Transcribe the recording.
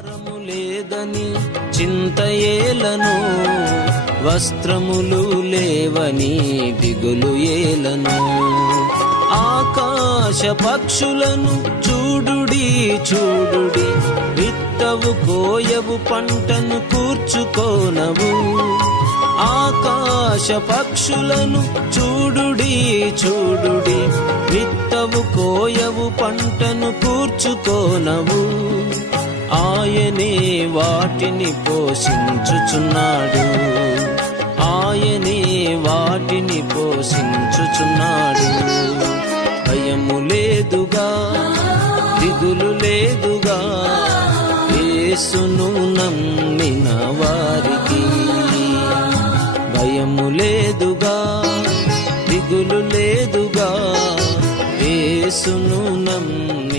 ఆహారము లేదని చింతయేలను, వస్త్రములు లేవని దిగులు ఏలను. ఆకాశ పక్షులను చూడుడి చూడుడి, విత్తవు కోయవు పంటను కూర్చుకోనవు. ఆకాశ పక్షులను చూడుడి చూడుడి, విత్తవు కోయవు పంటను కూర్చుకోనవు. ఆయనే వాటిని పోషించుచున్నాడు, ఆయనే వాటిని పోషించుచున్నాడు. భయము లేదుగా, దిగులు లేదుగా, యేసును నమ్మిన వారికి. భయము లేదుగా, దిగులు లేదుగా, యేసును నమ్మిన